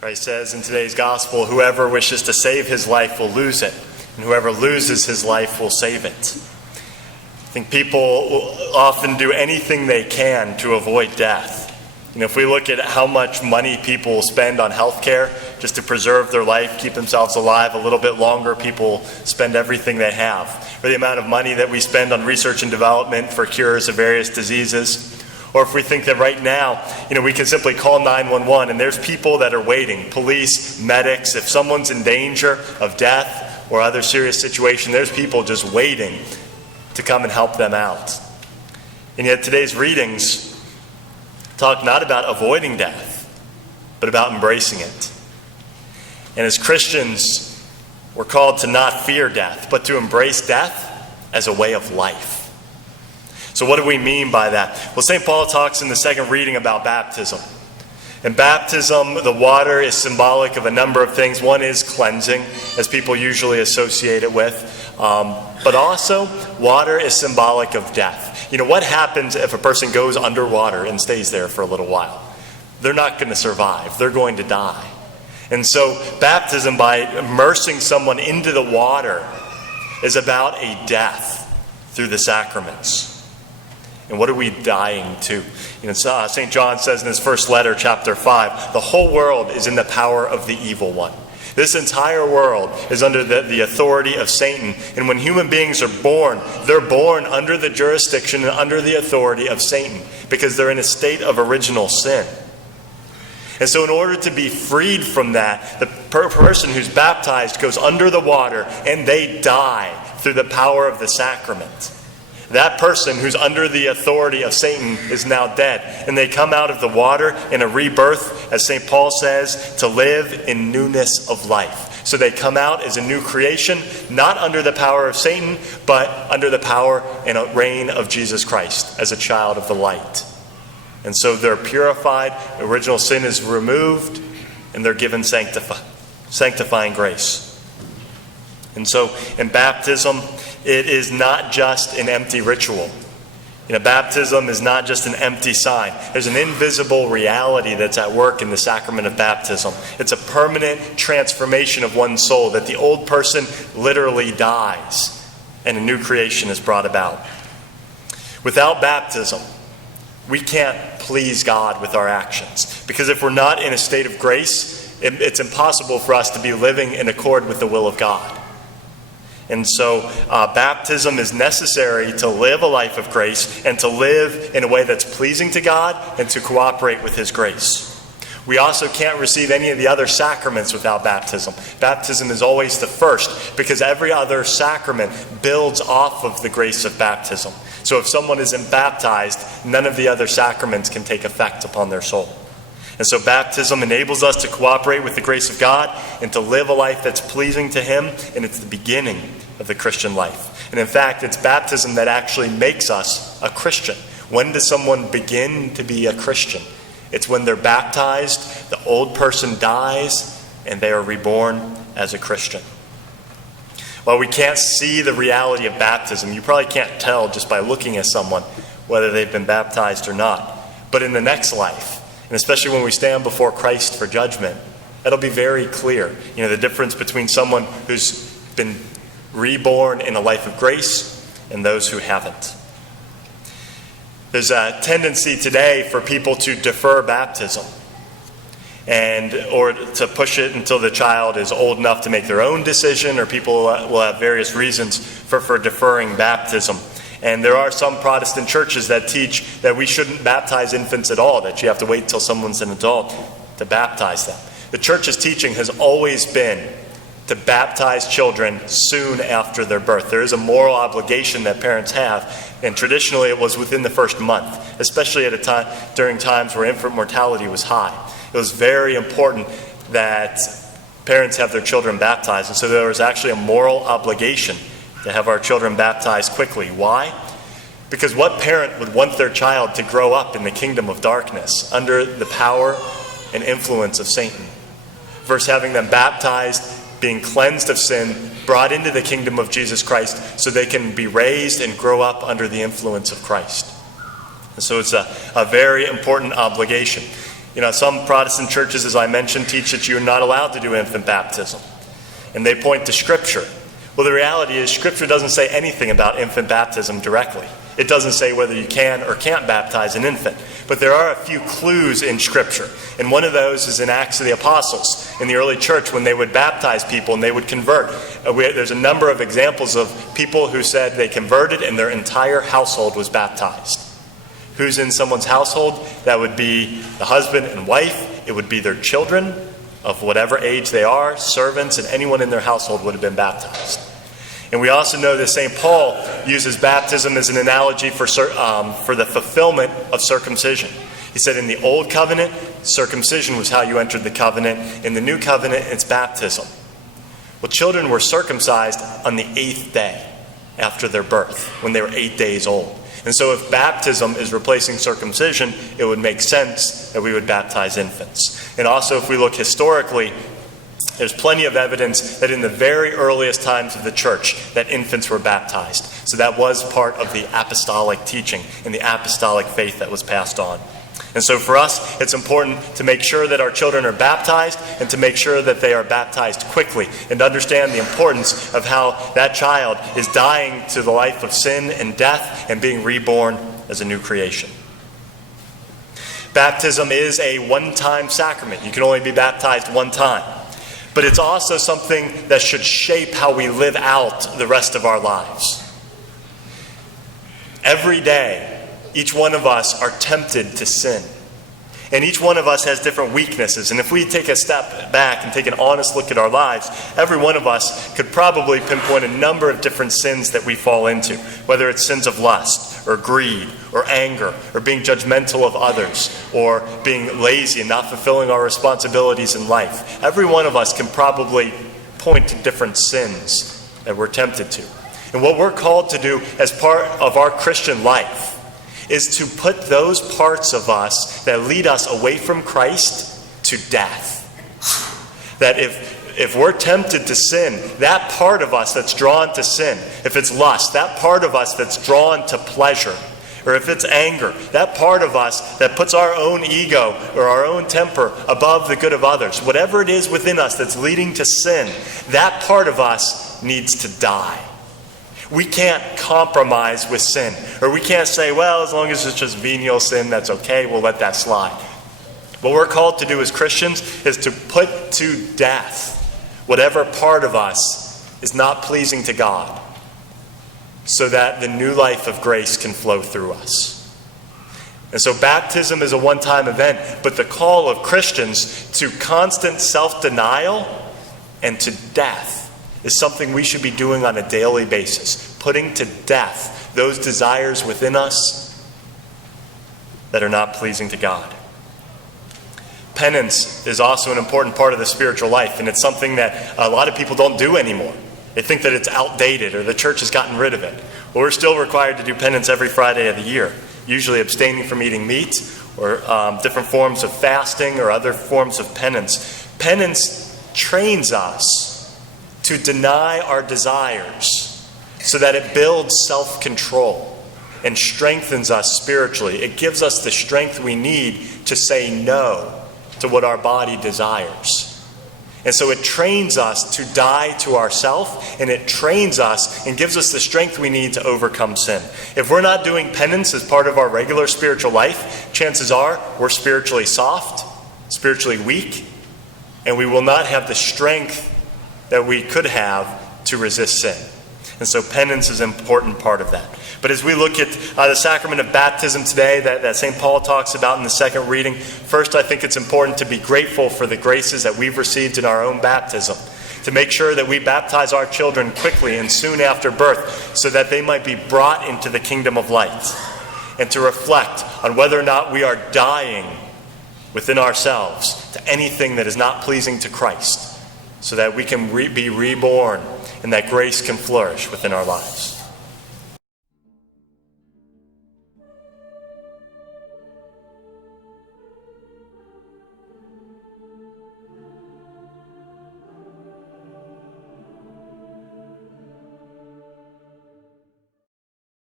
Christ says in today's gospel, whoever wishes to save his life will lose it, and whoever loses his life will save it. I think people often do anything they can to avoid death. If we look at how much money people spend on health care just to preserve their life, keep themselves alive a little bit longer, people spend everything they have. Or the amount of money that we spend on research and development for cures of various diseases. Or if we think that right now, we can simply call 911 and there's people that are waiting, police, medics. If someone's in danger of death or other serious situation, there's people just waiting to come and help them out. And yet today's readings talk not about avoiding death, but about embracing it. And as Christians, we're called to not fear death, but to embrace death as a way of life. So what do we mean by that? Well, St. Paul talks in the second reading about baptism. In baptism, the water is symbolic of a number of things. One is cleansing, as people usually associate it with. But also, water is symbolic of death. What happens if a person goes underwater and stays there for a little while? They're not going to survive. They're going to die. And so, baptism, by immersing someone into the water, is about a death through the sacraments. And what are we dying to? St. John says in his first letter, chapter 5, the whole world is in the power of the evil one. This entire world is under the authority of Satan. And when human beings are born, they're born under the jurisdiction and under the authority of Satan because they're in a state of original sin. And so in order to be freed from that, the person who's baptized goes under the water and they die through the power of the sacrament. That person who's under the authority of Satan is now dead. And they come out of the water in a rebirth, as St. Paul says, to live in newness of life. So they come out as a new creation, not under the power of Satan, but under the power and reign of Jesus Christ as a child of the light. And so they're purified, original sin is removed, and they're given sanctifying grace. And so in baptism, it is not just an empty ritual. Baptism is not just an empty sign. There's an invisible reality that's at work in the sacrament of baptism. It's a permanent transformation of one's soul, that the old person literally dies and a new creation is brought about. Without baptism, we can't please God with our actions. Because if we're not in a state of grace, it's impossible for us to be living in accord with the will of God. And so baptism is necessary to live a life of grace and to live in a way that's pleasing to God and to cooperate with His grace. We also can't receive any of the other sacraments without baptism. Baptism is always the first because every other sacrament builds off of the grace of baptism. So if someone isn't baptized, none of the other sacraments can take effect upon their soul. And so baptism enables us to cooperate with the grace of God and to live a life that's pleasing to Him, and it's the beginning of the Christian life. And in fact, it's baptism that actually makes us a Christian. When does someone begin to be a Christian? It's when they're baptized, the old person dies, and they are reborn as a Christian. While we can't see the reality of baptism, you probably can't tell just by looking at someone whether they've been baptized or not. But in the next life, and especially when we stand before Christ for judgment, it'll be very clear, the difference between someone who's been reborn in a life of grace and those who haven't. There's a tendency today for people to defer baptism or to push it until the child is old enough to make their own decision, or people will have various reasons for deferring baptism. And there are some Protestant churches that teach that we shouldn't baptize infants at all, that you have to wait until someone's an adult to baptize them. The church's teaching has always been to baptize children soon after their birth. There is a moral obligation that parents have, and traditionally it was within the first month, especially at a time during times where infant mortality was high. It was very important that parents have their children baptized, and so there was actually a moral obligation to have our children baptized quickly. Why? Because what parent would want their child to grow up in the kingdom of darkness under the power and influence of Satan, versus having them baptized, being cleansed of sin, brought into the kingdom of Jesus Christ so they can be raised and grow up under the influence of Christ. And so it's a very important obligation. Some Protestant churches, as I mentioned, teach that you're not allowed to do infant baptism. And they point to Scripture. Well, the reality is Scripture doesn't say anything about infant baptism directly. It doesn't say whether you can or can't baptize an infant. But there are a few clues in Scripture. And one of those is in Acts of the Apostles. In the early church, when they would baptize people and they would convert, there's a number of examples of people who said they converted and their entire household was baptized. Who's in someone's household? That would be the husband and wife. It would be their children of whatever age they are, servants, and anyone in their household would have been baptized. And we also know that St. Paul uses baptism as an analogy for the fulfillment of circumcision. He said in the Old Covenant, circumcision was how you entered the covenant. In the New Covenant, it's baptism. Well, children were circumcised on the 8th day after their birth, when they were 8 days old. And so if baptism is replacing circumcision, it would make sense that we would baptize infants. And also, if we look historically, there's plenty of evidence that in the very earliest times of the church that infants were baptized. So that was part of the apostolic teaching and the apostolic faith that was passed on. And so for us, it's important to make sure that our children are baptized and to make sure that they are baptized quickly and understand the importance of how that child is dying to the life of sin and death and being reborn as a new creation. Baptism is a one-time sacrament. You can only be baptized one time. But it's also something that should shape how we live out the rest of our lives. Every day, each one of us are tempted to sin. And each one of us has different weaknesses. And if we take a step back and take an honest look at our lives, every one of us could probably pinpoint a number of different sins that we fall into, whether it's sins of lust or greed or anger or being judgmental of others or being lazy and not fulfilling our responsibilities in life. Every one of us can probably point to different sins that we're tempted to. And what we're called to do as part of our Christian life is to put those parts of us that lead us away from Christ to death. That if we're tempted to sin, that part of us that's drawn to sin, if it's lust, that part of us that's drawn to pleasure, or if it's anger, that part of us that puts our own ego or our own temper above the good of others, whatever it is within us that's leading to sin, that part of us needs to die. We can't compromise with sin. Or we can't say, well, as long as it's just venial sin, that's okay, we'll let that slide. What we're called to do as Christians is to put to death whatever part of us is not pleasing to God, so that the new life of grace can flow through us. And so baptism is a one-time event, but the call of Christians to constant self-denial and to death is something we should be doing on a daily basis, putting to death those desires within us that are not pleasing to God. Penance is also an important part of the spiritual life, and it's something that a lot of people don't do anymore. They think that it's outdated or the church has gotten rid of it. Well, we're still required to do penance every Friday of the year, usually abstaining from eating meat or different forms of fasting or other forms of penance. Penance trains us to deny our desires so that it builds self-control and strengthens us spiritually. It gives us the strength we need to say no to what our body desires. And so it trains us to die to ourselves, and it trains us and gives us the strength we need to overcome sin. If we're not doing penance as part of our regular spiritual life, chances are we're spiritually soft, spiritually weak, and we will not have the strength that we could have to resist sin. And so penance is an important part of that. But as we look at the sacrament of baptism today that St. Paul talks about in the second reading, first I think it's important to be grateful for the graces that we've received in our own baptism, to make sure that we baptize our children quickly and soon after birth so that they might be brought into the kingdom of light, and to reflect on whether or not we are dying within ourselves to anything that is not pleasing to Christ, so that we can be reborn and that grace can flourish within our lives.